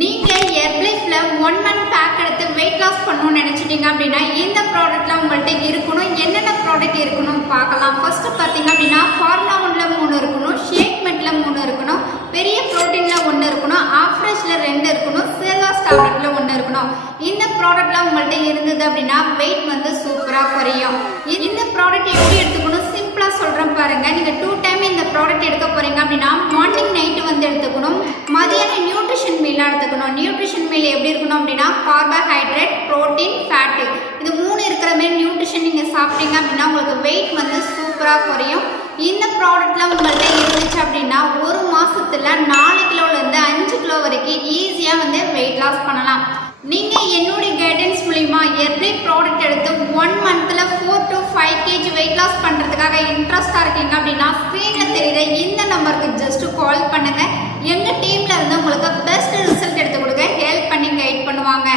நீங்க ஹெர்பலைஃப்ல 1 month back எடுத்து weight loss பண்ணணும்னு நினைச்சிட்டீங்க அப்படின்னா இந்த ப்ராடக்ட்லாம் உங்கள்கிட்ட இருக்கணும். என்னென்ன ப்ராடக்ட் இருக்கணும் பார்க்கலாம். ஃபர்ஸ்ட் பார்த்தீங்க அப்படின்னா ஃபார்முலா 1ல 3 இருக்கணும், ஷேக் மெட்ல 3 இருக்கணும், பெரிய ப்ரோட்டீன்ல 1 இருக்கணும், ஆஃப்ரெஷ்ல 2 இருக்கணும், செல்வாஸ் டேப்லெட்ல 1 இருக்கணும். இந்த ப்ராடக்ட்லாம் உங்கள்கிட்ட இருந்தது அப்படின்னா வெயிட் வந்து சூப்பரா குறையும். இந்த ப்ராடக்ட் எப்படி எடுத்துக்கணும் சிம்பிளா சொல்றேன் பாருங்க. நீங்க 2 டைம் இந்த ப்ராடக்ட் எடுக்க போறீங்க அப்படின்னா மார்னிங் நைட்டு வந்து எடுத்துக்கணும். மதியானம் நியூட்ரிஷன் மீல் எடுத்துக்கணும். நியூட்ரிஷன் மீல் எப்படி இருக்கணும் அப்படின்னா கார்போஹைட்ரேட், புரோட்டீன், ஃபேட் இது 3 இருக்கிற மாதிரி நியூட்ரிஷன் நீங்க சாப்பிட்டீங்க அப்படின்னா உங்களுக்கு வெயிட் வந்து சூப்பரா குறையும். இந்த ப்ராடக்ட்லாம் உங்கள்கிட்ட இருந்துச்சு அப்படின்னா ஒரு மாசத்துல 4 கிலோல இருந்து 5 கிலோ வரைக்கும் ஈஸியா வந்து வெயிட் லாஸ் பண்ணலாம். நீங்க என்னுடைய கைடன்ஸ் மூலமா எவ்ரி ப்ராடக்ட் எடுத்து 1 மந்த்ல 4 to 5 kg வெயிட் லாஸ் பண்றதுக்காக இன்ட்ரெஸ்டா இருக்கீங்க அப்படின்னா ஸ்கிரீன்ல தெரியுற இந்த நம்பருக்கு ஜஸ்ட் கால் பண்ணுங்க. எங்க டீம்ல இருந்து உங்களுக்கு பெஸ்ட் ரிசல்ட் எடுத்து கொடுக்க ஹெல்ப் பண்ணி கைட் பண்ணுவாங்க.